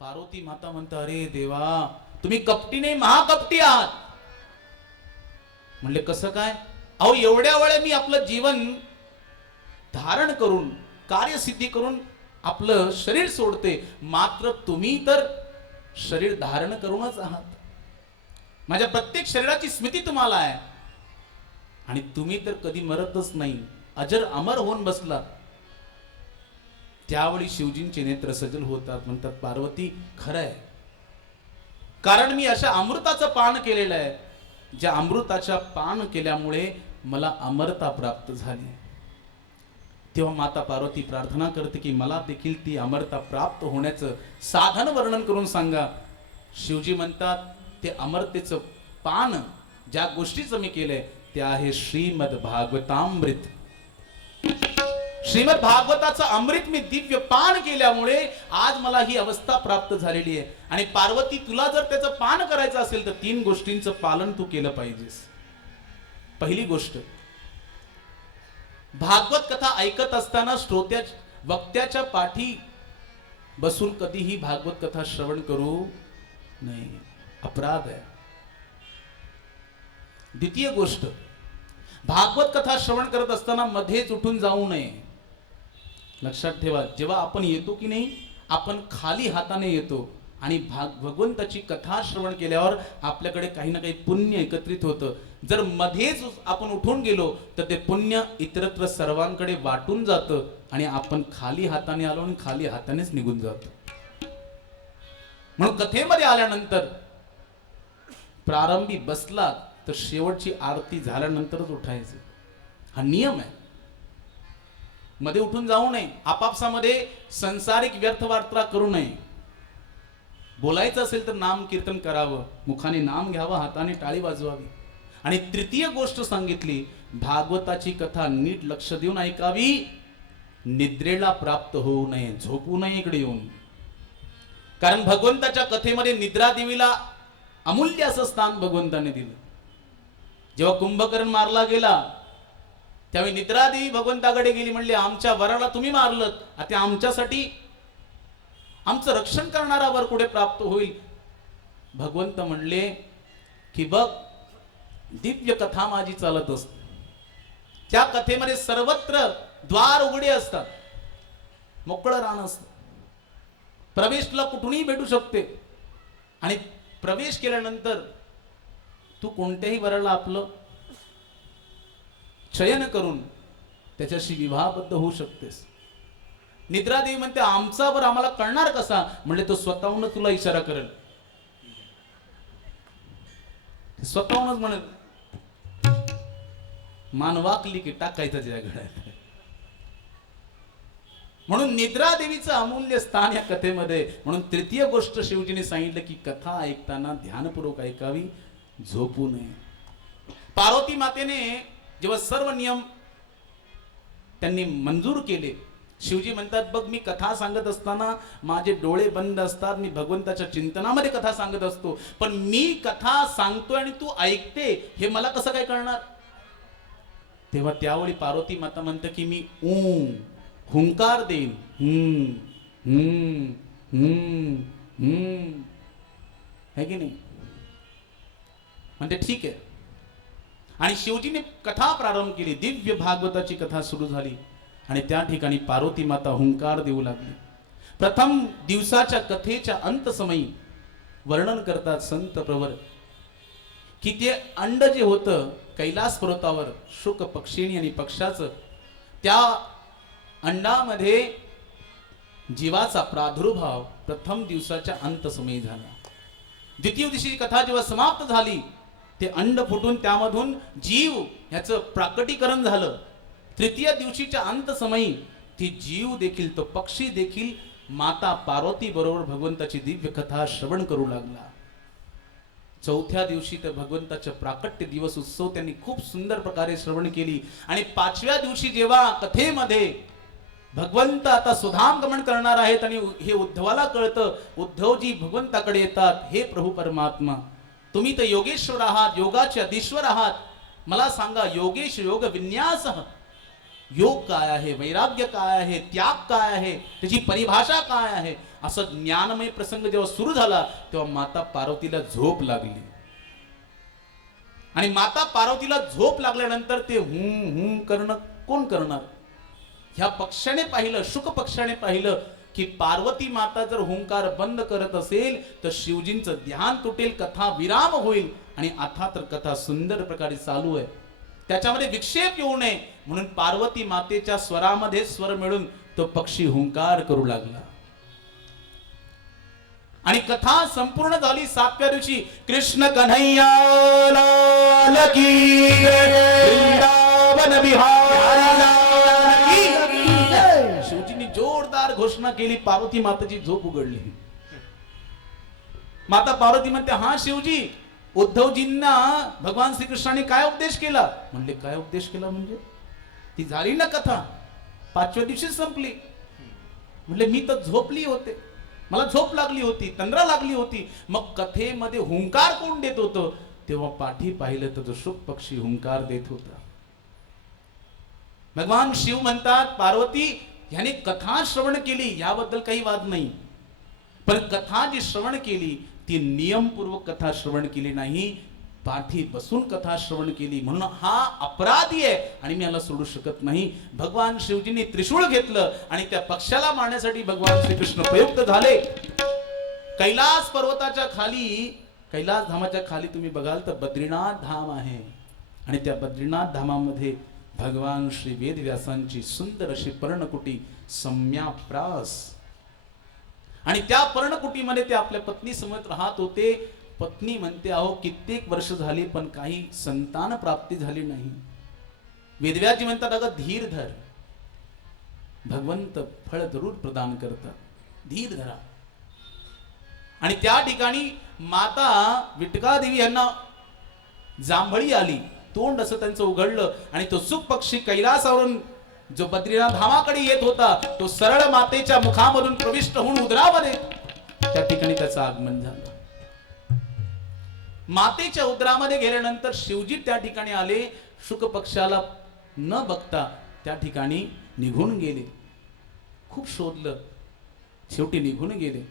पार्वती माता म्हणते, अरे देवा, तुम्ही कपटी नाही, महाकपटी आहात. म्हणले कसं काय? अहो, एवढ्या वेळे मी आपलं जीवन धारण करून, कार्यसिद्धी करून आपलं शरीर सोडते, मात्र तुम्ही तर शरीर धारण करूनच आहात. माझ्या प्रत्येक शरीराची स्मृती तुम्हाला आहे आणि तुम्ही तर कधी मरतच नाही, अजर अमर होऊन बसला. त्यावेळी शिवजींचे नेत्र सजल होतात. म्हणतात, पार्वती खरंय, कारण मी अशा अमृताचं पान केलेलं आहे, ज्या अमृताच्या पान केल्यामुळे मला अमरता प्राप्त झाली. तेव्हा माता पार्वती प्रार्थना करते की मला देखील ती अमरता प्राप्त होण्याचं साधन वर्णन करून सांगा. शिवजी म्हणतात, ते अमरतेचं पान ज्या गोष्टीचं मी केलंय ते आहे श्रीमद भागवतामृत. श्रीमद भागवताचं अमृत मी दिव्य पान केल्यामुळे आज मला ही अवस्था प्राप्त झालेली आहे. आणि पार्वती, तुला जर त्याचं पान करायचं असेल तर 3 गोष्टींचं पालन तू केलं पाहिजेस. पहिली गोष्ट, भागवत कथा ऐकत असताना वक्त्याच्या पाठी बसून कधीही भागवत कथा श्रवण करू नये, अपराध आहे. द्वितीय गोष्ट, भागवत कथा श्रवण करत असताना मध्येच उठून जाऊ नये. लक्षात ठेवा, जेव्हा आपण येतो की नाही, आपण खाली हाताने येतो आणि भगवंताची कथा श्रवण केल्यावर आपल्याकडे काही ना काही पुण्य एकत्रित होतं. जर मध्येच आपण उठून गेलो तर ते पुण्य इतरत्र सर्वांकडे वाटून जातं आणि आपण खाली हाताने आलो आणि खाली हातानेच निघून जातो. म्हणून कथेमध्ये आल्यानंतर प्रारंभी बसला तर शेवटची आरती झाल्यानंतरच उठायचं, हा नियम आहे. मध्ये उठून जाऊ नये. आपापसामध्ये संसारिक व्यर्थ वार्ता करू नये. बोलायचं असेल तर नाम कीर्तन करावं, मुखाने नाम घ्यावं, हाताने टाळी वाजवावी. आणि तृतीय गोष्ट सांगितली, भागवताची कथा नीट लक्ष देऊन ऐकावी, निद्रेला प्राप्त होऊ नये, झोपू नये इकडे येऊन. कारण भगवंताच्या कथेमध्ये निद्रा देवीला अमूल्य असं स्थान भगवंताने दिलं. जेव्हा कुंभकर्ण मारला गेला त्यावेळी निद्रा देवी भगवंताकडे गेली, म्हणले, आमच्या वराला तुम्ही मारलं, आता आमच्यासाठी आमचं रक्षण करणारा वर कुठे प्राप्त होईल? भगवंत म्हणले की बघ, दिव्य कथा माझी चालत असते, त्या कथेमध्ये सर्वत्र द्वार उघडे असतात, मोकळं रान असतं, प्रवेश तुला कुठूनही भेटू शकते. आणि प्रवेश केल्यानंतर तू कोणत्याही वराला आपलं चयन करून त्याच्याशी विवाहबद्ध होऊ शकतेस. निद्रा देवी म्हणते, आमचा वर आम्हाला कळणार कसा? म्हणले, तो स्वतःहून तुला इशारा करेल, स्वतःहूनच म्हणेल, मानवाकली की टाकायचं त्या घड्यात. म्हणून निद्रा देवीचं अमूल्य स्थान या कथेमध्ये. म्हणून तृतीय गोष्ट शिवजीने सांगितलं की कथा ऐकताना ध्यानपूर्वक ऐकावी, झोपू नये. पार्वती मातेने जेव्हा सर्व नियम त्यांनी मंजूर केले, शिवजी म्हणतात, बघ, मी कथा सांगत असताना माझे डोळे बंद असतात, मी भगवंताच्या चिंतनामध्ये कथा सांगत असतो, पण मी कथा सांगतोय आणि तू ऐकते हे मला कसं काय कळणार? तेव्हा त्यावेळी पार्वती माता म्हणते की मी हुंकार देईन, है की नाही? म्हणते ठीक आहे. आणि शिवजीने कथा प्रारंभ केली, दिव्य भागवताची कथा सुरू झाली आणि त्या ठिकाणी पार्वती माता हुंकार देऊ लागली. प्रथम दिवसाच्या कथेच्या अंतसमयी वर्णन करतात संत प्रवर की ते अंड जे होतं कैलास पर्वतावर शुक पक्षिणी आणि पक्षाचं, त्या अंडामध्ये जीवाचा प्रादुर्भाव प्रथम दिवसाच्या अंतसमयी झाला. द्वितीय दिवशी कथा जेव्हा समाप्त झाली, ते अंड फुटून त्यामधून जीव ह्याचं प्राकटीकरण झालं. तृतीय दिवशीच्या अंतसमयी ती जीव देखील, तो पक्षी देखील माता पार्वती बरोबर भगवंताची दिव्य कथा श्रवण करू लागला. चौथ्या दिवशी तर भगवंताच्या प्राकट्य दिवस उत्सव त्यांनी खूप सुंदर प्रकारे श्रवण केली. आणि 5व्या दिवशी जेव्हा कथेमध्ये भगवंत आता सुधामगमन करणार आहेत आणि हे उद्धवाला कळतं, उद्धवजी भगवंताकडे येतात, हे प्रभू परमात्मा, तुम्ही तर योगेश्वर आहात, योगाचे अधीश्वर आहात, मला सांगा योगेश योग विन्यास योग काय आहे, वैराग्य काय आहे, त्याग काय आहे, त्याची परिभाषा काय आहे, असं ज्ञानमय प्रसंग जेव्हा सुरू झाला तेव्हा माता पार्वतीला झोप लागली. आणि माता पार्वतीला झोप लागल्यानंतर ते हूं करणं कोण करणार? ह्या पक्षाने पाहिलं, शुक पक्षाने पाहिलं की पार्वती माता जर हुंकार बंद करत असेल तर शिवजींचं ध्यान तुटेल, कथा विराम होईल. आणि आता तर कथा सुंदर प्रकारे चालू आहे, त्याच्यामध्ये विक्षेप येऊ नये म्हणून पार्वती मातेच्या स्वरामध्ये स्वर मिळून तो पक्षी हुंकार करू लागला. आणि कथा संपूर्ण झाली. 7व्या दिवशी कृष्ण कन्हैया लाल की, वृंदावन बिहारी लाल की. शिवजींनी जोरदार घोषणा केली. पार्वती माताची झोप उघडली. माता पार्वती म्हणते, हा शिवजी, उद्धवजींना भगवान श्रीकृष्णाने काय उपदेश केला? म्हणले, काय उपदेश केला म्हणजे? ती झाली ना कथा, 5व्या दिवशी संपली. म्हणले, मी तर झोपली होते, मला झोप लागली होती, तंद्रा लागली होती. मग कथेमध्ये हुंकार कोण देत होतं? तेव्हा पाठी पाहिलं तर तो शुक पक्षी हुंकार देत होता. भगवान शिव म्हणतात, पार्वती ह्याने कथा श्रवण केली, याबद्दल काही वाद नाही, पण कथा जी श्रवण केली ती नियमपूर्वक कथा श्रवण केली नाही, पाठी बसून कथा श्रवण केली, म्हणून हा अपराधी आहे आणि मी याला सोडू शकत नाही. भगवान शिवजींनी त्रिशूळ घेतलं आणि त्या पक्षाला मारण्यासाठी भगवान श्रीकृष्ण प्रयुक्त झाले. कैलास पर्वताच्या खाली, कैलास धामाच्या खाली तुम्ही बघाल तर बद्रीनाथ धाम आहे. आणि त्या बद्रीनाथ धामामध्ये भगवान श्री वेदव्यासांची सुंदर अशी पर्णकुटी, सम्याप्रास. आणि त्या पर्णकुटीमध्ये ते आपल्या पत्नी समेत राहत होते. पत्नी म्हणते, अहो कित्येक वर्ष झाली पण काही संतान प्राप्ती झाली नाही. वेदव्यासजी म्हणतात, अगं धीर धर, भगवंत फळ जरूर प्रदान करतात, धीर धरा. आणि त्या ठिकाणी माता विटका देवी यांना जांभळी आली, तोंड असं त्यांचं उघडलं आणि तो सुख पक्षी कैलासावरून जो बद्रीनाथ धामाकडे येत होता तो सरळ मातेच्या मुखामधून प्रविष्ट होऊन उदरामध्ये त्या ठिकाणी त्याचं आगमन झालं. मातेच्या उदरामध्ये गेल्यानंतर शिवजी त्या ठिकाणी आले. शुक पक्षाला न बघता त्या ठिकाणी निघून गेले. खूप शोधलं, शेवटी निघून गेले.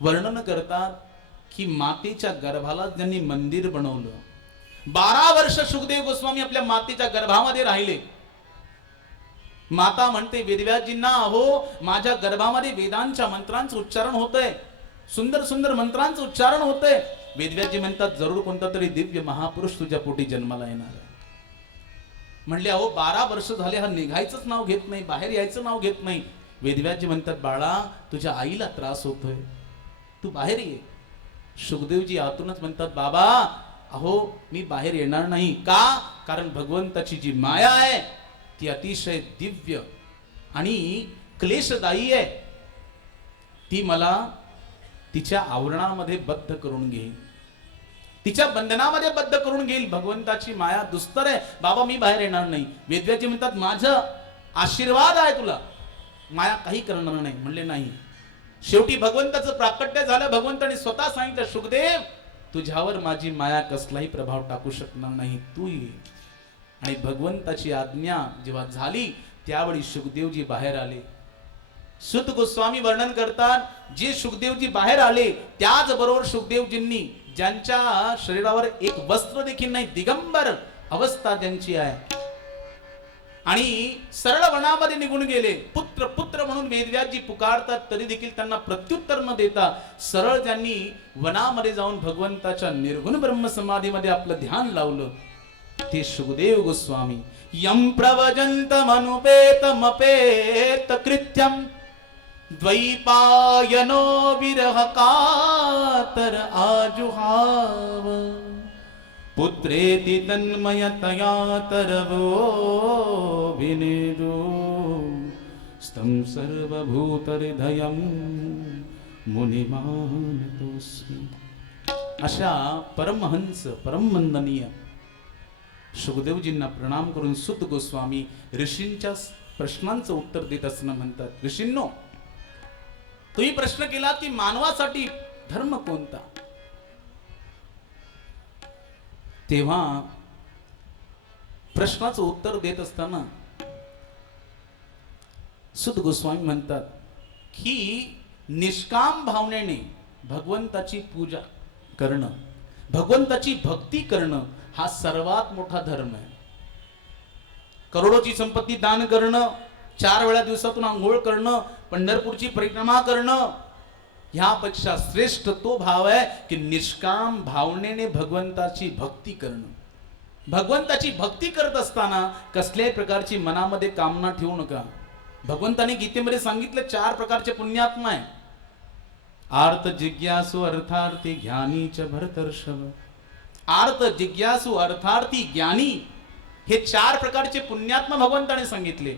वर्णन करतात की मातेच्या गर्भाला त्यांनी मंदिर बनवलं. 12 वर्ष सुखदेव गोस्वामी आपल्या मातेच्या गर्भामध्ये राहिले. माता म्हणते वेदव्यासजींना, अहो माझ्या गर्भामध्ये वेदांच्या मंत्रांचं उच्चारण होतंय, सुंदर सुंदर मंत्रांचं उच्चारण होतंय. वेदव्यासजी म्हणतात, जरूर कोणता तरी दिव्य महापुरुष तुझ्या पोटी जन्माला येणार आहे. म्हणले, अहो 12 वर्ष झाले हा निघायचंच नाव घेत नाही, बाहेर यायचं नाव घेत नाही. वेदव्यासजी म्हणतात, बाळा तुझ्या आईला त्रास होतोय, तू बाहेर ये. सुखदेवजी आतूनच म्हणतात, बाबा अहो मी बाहेर येणार नाही. का? कारण भगवंताची जी माया आहे ती अतिशय दिव्य आणि क्लेशदायी आहे. ती मला तिच्या आवरणामध्ये बद्ध करून घेईल, तिच्या बंधनामध्ये बद्ध करून घेईल. भगवंताची माया दुस्तर आहे. बाबा मी बाहेर येणार नाही. वेदव्यासजी म्हणतात, माझं आशीर्वाद आहे तुला, माया काही करणार नाही. म्हणले नाही. शेवटी भगवंताचं प्राकट्य झालं. भगवंताने स्वतः सांगितलं, सुखदेव तुझ्यावर माझी माया कसलाही प्रभाव टाकू शकणार नाही, तू ये. आणि भगवंताची आज्ञा जेव्हा झाली त्यावेळी सुखदेवजी बाहेर आले. सुत गोस्वामी वर्णन करतात, जे सुखदेवजी बाहेर आले त्याचबरोबर सुखदेवजींनी, ज्यांच्या शरीरावर एक वस्त्र देखील नाही, दिगंबर अवस्था ज्यांची आहे, आणि सरळ वनामध्ये निघून गेले. पुत्र पुत्र म्हणून वेदव्यासजी पुकारतात तरी देखील त्यांना प्रत्युत्तर न देता सरळ त्यांनी वनामध्ये जाऊन भगवंताच्या निर्गुण ब्रह्म समाधीमध्ये आपलं ध्यान लावलं. ते सुखदेव गोस्वामी यम प्रवजंतमनुपेतमपेत कृत्यम द्वैपायनो विरह कातर आजुहाव पुत्रेति तन्मयतया तरवो विनिदो स्तं सर्वभूतहृदयं मुनिमानतोस्मि. अशा परमहंस परमवंदनीय सुखदेवजींना प्रणाम करून सुत गोस्वामी ऋषींच्या प्रश्नांचं उत्तर देत असताना म्हणतात, ऋषींनो तुम्ही प्रश्न केला की मानवासाठी धर्म कोणता? तेव्हा प्रश्नाचं उत्तर देत असताना सुत गोस्वामी म्हणतात की निष्काम भावनेने भगवंताची पूजा करणं, भगवंताची भक्ती करणं हा सर्वात मोठा धर्म आहे. करोडोची संपत्ती दान करणं, 4 वेळा दिवसातून आंघोळ करणं, पंढरपूरची परिक्रमा करणं, ह्यापेक्षा श्रेष्ठ तो भाव आहे की निष्काम भावनेने भगवंताची भक्ती करणं. भगवंताची भक्ती करत असताना कसल्याही प्रकारची मनामध्ये कामना ठेवू नका. भगवंताने गीतेमध्ये सांगितलं 4 प्रकारचे पुण्यात्मा आहे. आर्त जिज्ञासु अर्थार्थी ज्ञानी च भरतर्षभ. आर्त जिज्ञासु अर्थार्थी ज्ञानी हे 4 प्रकारचे पुण्यात्मा भगवंताने सांगितले.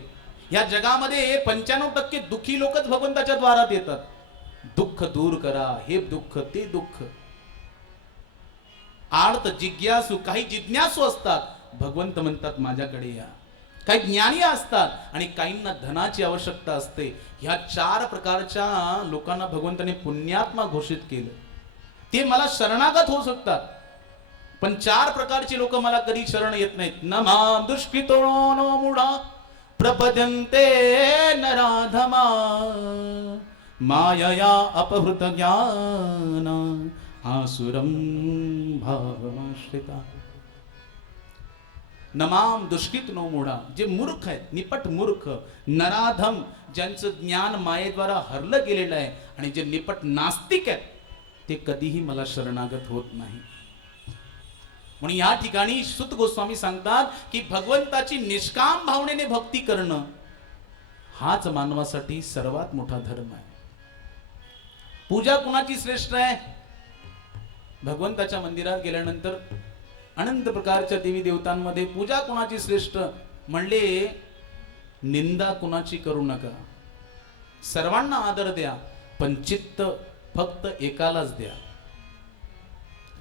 या जगामध्ये 95% दुःखी लोकच भगवंताच्या द्वारात येतात. दुःख दूर करा, हे दुःख ते दुःख. आर्त जिज्ञासू, काही जिज्ञासू असतात, भगवंत म्हणतात माझ्याकडे या. काही ज्ञानी असतात आणि काहींना धनाची आवश्यकता असते. ह्या 4 प्रकारच्या लोकांना भगवंताने पुण्यात्मा घोषित केलं. ते मला शरणागत होऊ शकतात, पण 4 प्रकारचे लोक मला कधी शरण येत नाहीत. न मां दुष्कृतो नो मूढा प्रपद्यन्ते नराधमा मायया अपहृत ज्ञान आसुरं भावमाश्रिता. नमाम दुष्कृत नो मूढा, जे मूर्ख आहेत, निपट मूर्ख. नराधम, ज्यांचं ज्ञान मायेद्वारा हरलं गेलेलं आहे, आणि जे निपट नास्तिक आहेत ते कधीही मला शरणागत होत नाही. म्हणून या ठिकाणी सुत गोस्वामी सांगतात की भगवंताची निष्काम भावनेने भक्ती करणं हाच मानवासाठी सर्वात मोठा धर्म आहे. पूजा कुणाची श्रेष्ठ आहे? भगवंताच्या मंदिरात गेल्यानंतर अनंत प्रकारच्या देवी देवतांमध्ये पूजा कुणाची श्रेष्ठ म्हणले, निंदा कुणाची करू नका, सर्वांना आदर द्या, पण चित्त फक्त एकालाच द्या.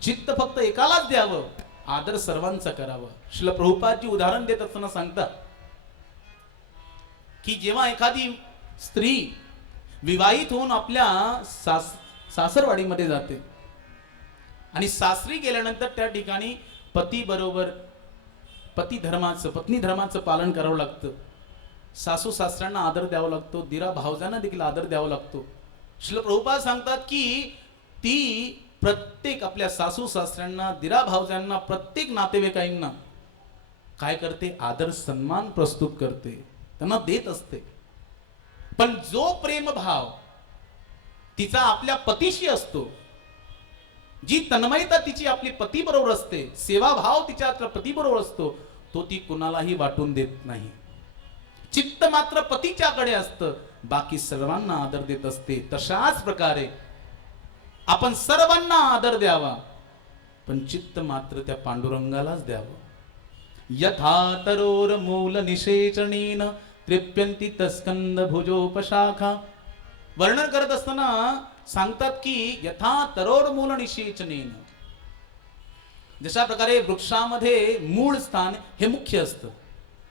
चित्त फक्त एकालाच द्यावं, आदर सर्वांचा करावा. श्रील प्रभुपादजी उदाहरण देत असताना सांगतात की जेव्हा एखादी स्त्री विवाहित होऊन आपल्या सासरवाडीमध्ये जाते आणि सासरी गेल्यानंतर त्या ठिकाणी पती बरोबर पती धर्माचं पालन करावं लागतं. सासू सासऱ्यांना आदर द्यावा लागतो, दिरा भावजांना देखील आदर द्यावा लागतो. श्रील प्रभुपाद सांगतात की ती प्रत्येक आपल्या सासू सासऱ्यांना, दिरा भावजांना, प्रत्येक नातेवाईकांना काय करते? आदर सन्मान प्रस्तुत करते, त्यांना देत असते. पण जो प्रेम भाव तिचा आपल्या पतीशी असतो, जी तन्मयता तिची आपली पती बरोबर असते, सेवा भाव तिच्या पती बरोबर असतो, तो ती कुणालाही वाटून देत नाही. चित्त मात्र पतीच्याकडे असतं, बाकी सर्वांना आदर देत असते. तशाच प्रकारे आपण सर्वांना आदर द्यावा, पण चित्त मात्र त्या पांडुरंगालाच द्यावं. यथा तरोर मूल निषेचनेन तृप्यंती तस्कंद भुजोपशाखा. वर्णन करत असताना सांगतात की यथा तरोर मूल निषेचनेन, जशा प्रकारे वृक्षामध्ये मूळ स्थान हे मुख्य असतं.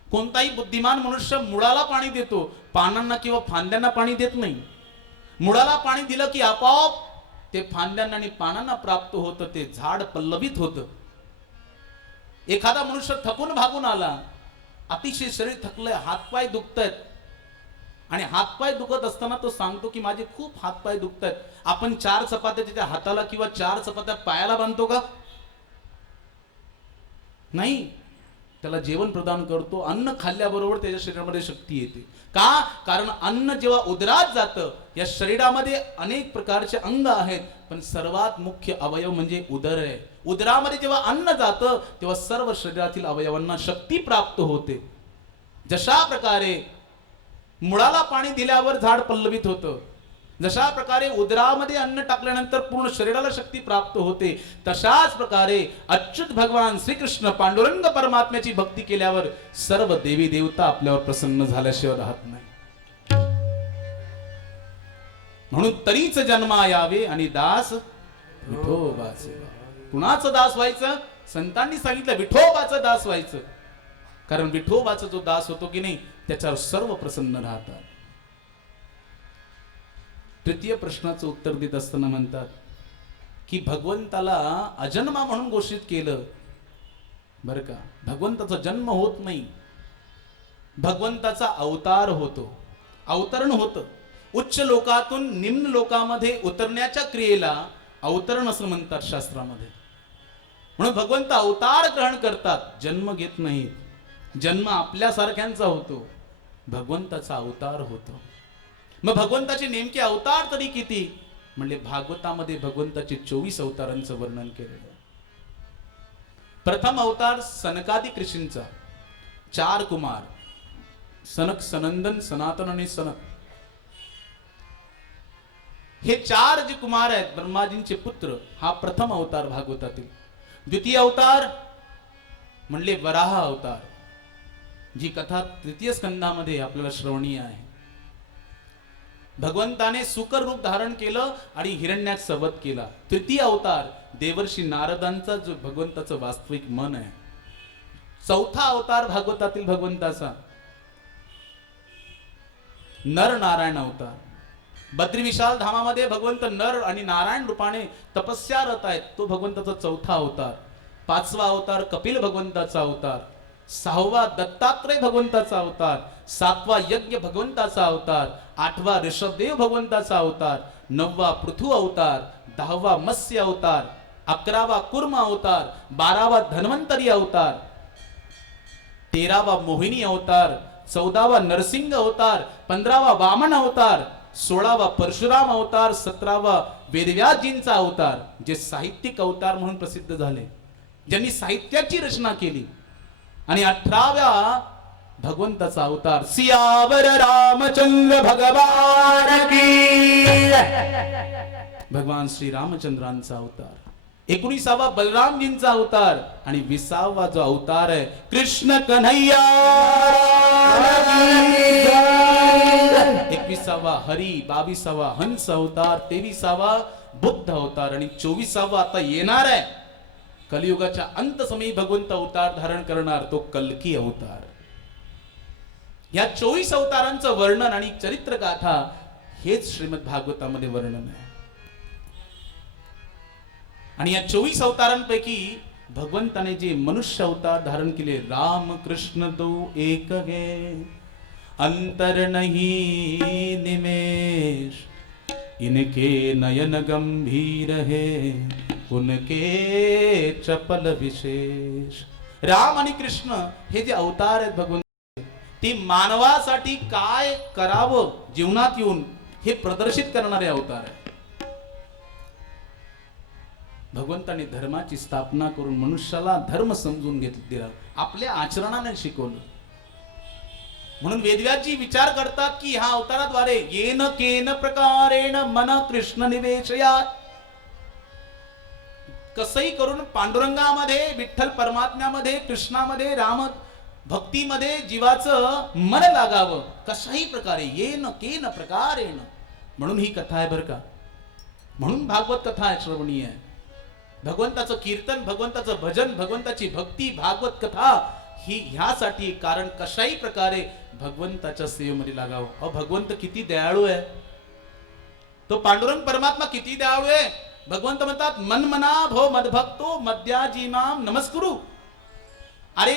कोणताही बुद्धिमान मनुष्य मुळाला पाणी देतो, पानांना किंवा फांद्यांना पाणी देत नाही. मुळाला पाणी दिलं की आपोआप ते फांद्यांना आणि पानांना प्राप्त होतं, ते झाड पल्लवित होतं. एखादा मनुष्य थकून भागून आला, अतिशय शरीर थकलंय, हातपाय दुखतायत, आणि हातपाय दुखत असताना तो सांगतो की माझे खूप हातपाय दुखतायत. आपण 4 चपात्या त्याच्या हाताला किंवा 4 चपात्या पायाला बांधतो का? नाही. त्याला जेवण प्रदान करतो. अन्न खाल्ल्याबरोबर त्याच्या शरीरामध्ये शक्ती येते. का? कारण अन्न जेव्हा उदरात जातं, या शरीरामध्ये अनेक प्रकारचे अंग आहेत, पण सर्वात मुख्य अवयव म्हणजे उदर आहे. उदरामध्ये जेव्हा अन्न जातं तेव्हा सर्व शरीरातील अवयवांना शक्ती प्राप्त होते. जशा प्रकारे मुळाला पाणी दिल्यावर झाड पल्लवित होतं, जशा प्रकारे उदरामध्ये अन्न टाकल्यानंतर पूर्ण शरीराला शक्ती प्राप्त होते, तशाच प्रकारे अच्युत भगवान श्रीकृष्ण पांडुरंग परमात्म्याची भक्ती केल्यावर सर्व देवी देवता आपल्यावर प्रसन्न झाल्याशिवाय राहत नाही. म्हणून तरीच जन्मा यावे आणि दास विठोबाचे. कुणाचं दास व्हायचं? संतांनी सांगितलं विठोबाचं दास व्हायचं. कारण विठोबाचा जो दास होतो की नाही, त्याच्यावर सर्व प्रसन्न राहतात. तृतीय प्रश्नाचं उत्तर देत असताना म्हणतात की भगवंताला अजन्मा म्हणून घोषित केलं. बरं का, भगवंताचा जन्म होत नाही, भगवंताचा अवतार होतो. अवतरण होतं. उच्च लोकातून निम्न लोकामध्ये उतरण्याच्या क्रियेला अवतरण असं म्हणतात शास्त्रामध्ये. म्हणून भगवंत अवतार ग्रहण करतात, जन्म घेत नाहीत. जन्म आपल्यासारख्यांचा होतो, भगवंताचा अवतार होतो. मग भगवंताचे नेमके अवतार तरी किती म्हणले, भागवतामध्ये भगवंताचे 24 अवतारांचं वर्णन केलेलं. प्रथम अवतार सनकादिक ऋषींचा, 4 कुमार, सनक, सनंदन, सनातन आणि सनक. हे 4 जे कुमार आहेत ब्रह्माजींचे पुत्र, हा प्रथम अवतार भागवतातील. द्वितीय अवतार म्हणले वराह अवतार, जी कथा तृतीय स्कंदामध्ये आपल्याला श्रवणीय आहे. भगवंताने सुकर रूप धारण केलं आणि हिरण्याक्ष वध केला. तृतीय अवतार देवर्षी नारदांचा जो भगवंताचं वास्तविक मन आहे. चौथा अवतार भागवतातील भगवंताचा नर नारायण अवतार. बद्री विशाल धामामध्ये भगवंत नर आणि नारायण रूपाने तपस्यारत आहेत, तो भगवंताचा चौथा अवतार. 5वा अवतार कपिल भगवंताचा अवतार. 6वा दत्तात्रय भगवंताचा अवतार. 7वा यज्ञ भगवंताचा अवतार. 8वा ऋषभदेव भगवंताचा अवतार. 9वा पृथु अवतार. 10वा मत्स्य अवतार. 11वा कुर्म अवतार. 12वा धन्वंतरी अवतार. 13वा मोहिनी अवतार. 14वा नरसिंह अवतार. 15वा वामन अवतार. 16वा परशुराम अवतार. 17वा वेदव्यासजींचा अवतार, जे साहित्यिक अवतार म्हणून प्रसिद्ध झाले, ज्यांनी साहित्याची रचना केली. आणि 18व्या भगवंताचा अवतार सियावर रामचंद्र भगवान की, भगवान श्री रामचंद्रांचा अवतार. 19वा बलरामजींचा अवतार. आणि 20वा जो अवतार आहे कृष्ण कन्हैया, 21वा हरी, 22वा हंस अवतार, 23वा बुद्ध अवतार आणि 24वा आता येणार आहे कलियुगाच्या अंत समयी भगवंत अवतार धारण करणार, तो कल्की अवतार. या 24 अवतारांचं वर्णन आणि चरित्र गाथा हेच श्रीमद भागवतामध्ये वर्णन आहे. आणि या 24 अवतारांपैकी भगवंताने जे मनुष्य अवतार धारण केले, राम कृष्ण दो एक है, अंतर नहीं निमेष, इनके नयन गंभीर है, उनके चपल विशेष. राम आणि कृष्ण हे जे अवतार आहेत भगवंत, ती मानवासाठी काय करावं जीवनात येऊन हे प्रदर्शित करणारे अवतार आहे. भगवंताने धर्माची स्थापना करून मनुष्याला धर्म समजून घेतला, आपल्या आचरणाने शिकवलं. म्हणून वेदव्यासजी विचार करतात की ह्या अवताराद्वारे येन केन प्रकारेण मन कृष्ण निवेशयात, कसही करून पांडुरंगामध्ये, विठ्ठल परमात्म्यामध्ये, कृष्णामध्ये, राम भक्तीमध्ये जीवाचं मन लागावं, कशाही प्रकारे, येन केन प्रकारेण. म्हणून ही कथा आहे बरं का. म्हणून भागवत कथा आहे, श्रवणीय आहे. भगवंताचं कीर्तन, भगवंताचं भजन, भगवंताची भक्ती, भागवत कथा ही ह्यासाठी, कारण कशाही प्रकारे भगवंताच्या सेवेमध्ये लागावं. अहो भगवंत किती दयाळू आहे, तो पांडुरंग परमात्मा किती दयाळू आहे. भगवंत म्हणतात मन मना भो मदभक्तो मद्याजीमाम नमस्कुरु. अरे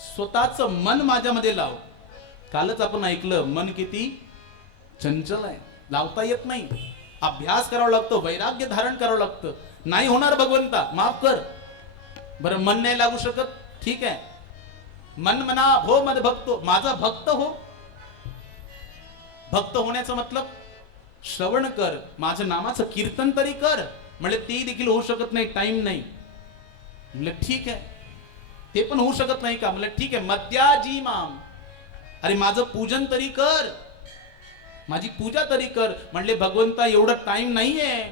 स्वतःच मन माझ्यामध्ये लाव. कालच आपण ऐकलं, मन किती चंचल आहे, लावता येत नाही, अभ्यास करावा लागतो, वैराग्य धारण करावं लागतं. नाही होणार भगवंता, माफ कर. बरं मन नाही लागू शकत, ठीक आहे, मन मना भो मद भक्तो, माझा भक्त हो. भक्त होण्याचा मतलब श्रवण कर, माझ्या नामाचं कीर्तन तरी कर. म्हणजे ते देखील होऊ शकत नाही, टाइम नाही. म्हणजे ठीक आहे, ते पण होऊ शकत नाही का? म्हणजे ठीक आहे, मद्याजी माम, अरे माझं पूजन तरी कर, माझी पूजा तरी कर. म्हणले भगवंता एवढा टाइम नाहीये,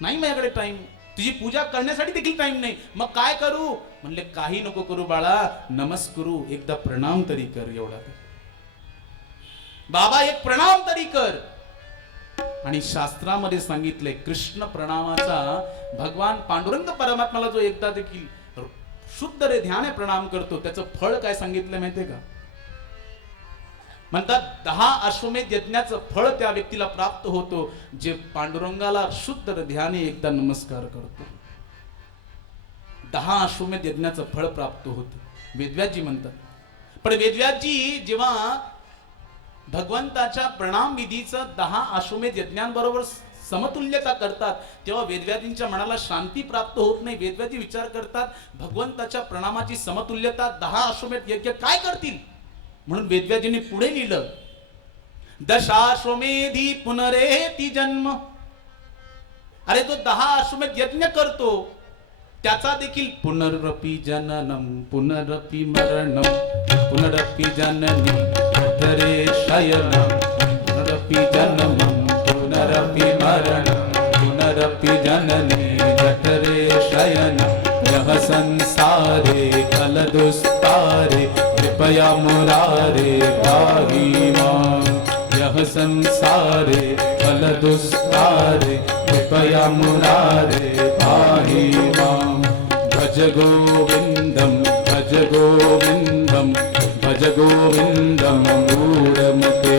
नाही माझ्याकडे टाइम, तुझी पूजा करण्यासाठी देखील टाइम नाही, मग काय करू? म्हणले काही नको करू बाळा, नमस्करू, एकदा प्रणाम तरी कर. एवढा बाबा एक प्रणाम तरी कर. आणि शास्त्रामध्ये सांगितलंय कृष्ण प्रणामाचा, भगवान पांडुरंग परमात्म्याला जो एकदा देखील शुद्ध रे ध्याने प्रणाम करतो, त्याचं फळ काय सांगितलं माहितीये का? म्हणतात 10 अश्वमेध यज्ञाचं फळ त्या व्यक्तीला प्राप्त होतो, जे पांडुरंगाला शुद्ध ध्याने एकदा नमस्कार करतो. 10 अश्वमेध यज्ञाचं फळ प्राप्त होतं, वेदव्यासजी म्हणतात. पण वेदव्यासजी जेव्हा भगवंताच्या प्रणाम विधीचं 10 अश्वमेध यज्ञांबरोबर समतुल्यता करतात, तेव्हा वेदव्याधींच्या मनाला शांती प्राप्त होत नाही. वेदव्याधी विचार करतात भगवंताच्या प्रणामाची समतुल्यता 10 अश्वमेध यज्ञ काय करतील, म्हणून वेदव्याधींनी पुढे लिहिलं, दशाश्वमेधी पुनरेती जन्म. अरे तो 10 अश्वमेध यज्ञ करतो, त्याचा देखील पुनरपि जननम पुनरपि मरणम पुनरपि जननी जठरे शयनम पुनरपि जन्मम पुनरपि मरणम पुनरपि जननी जठरे शयनम यह संसारे कल दुस्तारे कृपया मुरारे पाहि मां. यह संसारे कल दुस्तारे कृपया मुरारे पाहि मां. भज गोविंदम भज गोविंदम भज गोविंदम मूढ़मते.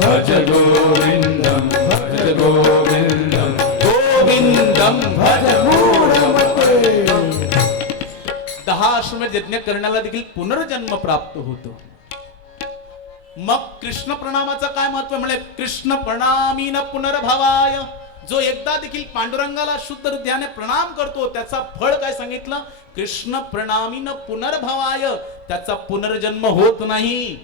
भज गोविंदम भज गोविंदम गोविंदम भज मूढ़मते. 10 अश्वमेध यज्ञ करण्याला देखील पुनर्जन्म प्राप्त होतो. मग कृष्ण प्रणामाचं काय महत्व म्हणजे कृष्ण प्रणामी न पुनर्भवाय. जो एकदा देखील पांडुरंगाला शुद्ध हृदयाने प्रणाम करतो त्याचा फळ काय सांगितलं, कृष्ण प्रणामी न पुनर्भवाय, त्याचा पुनर्जन्म होत नाही.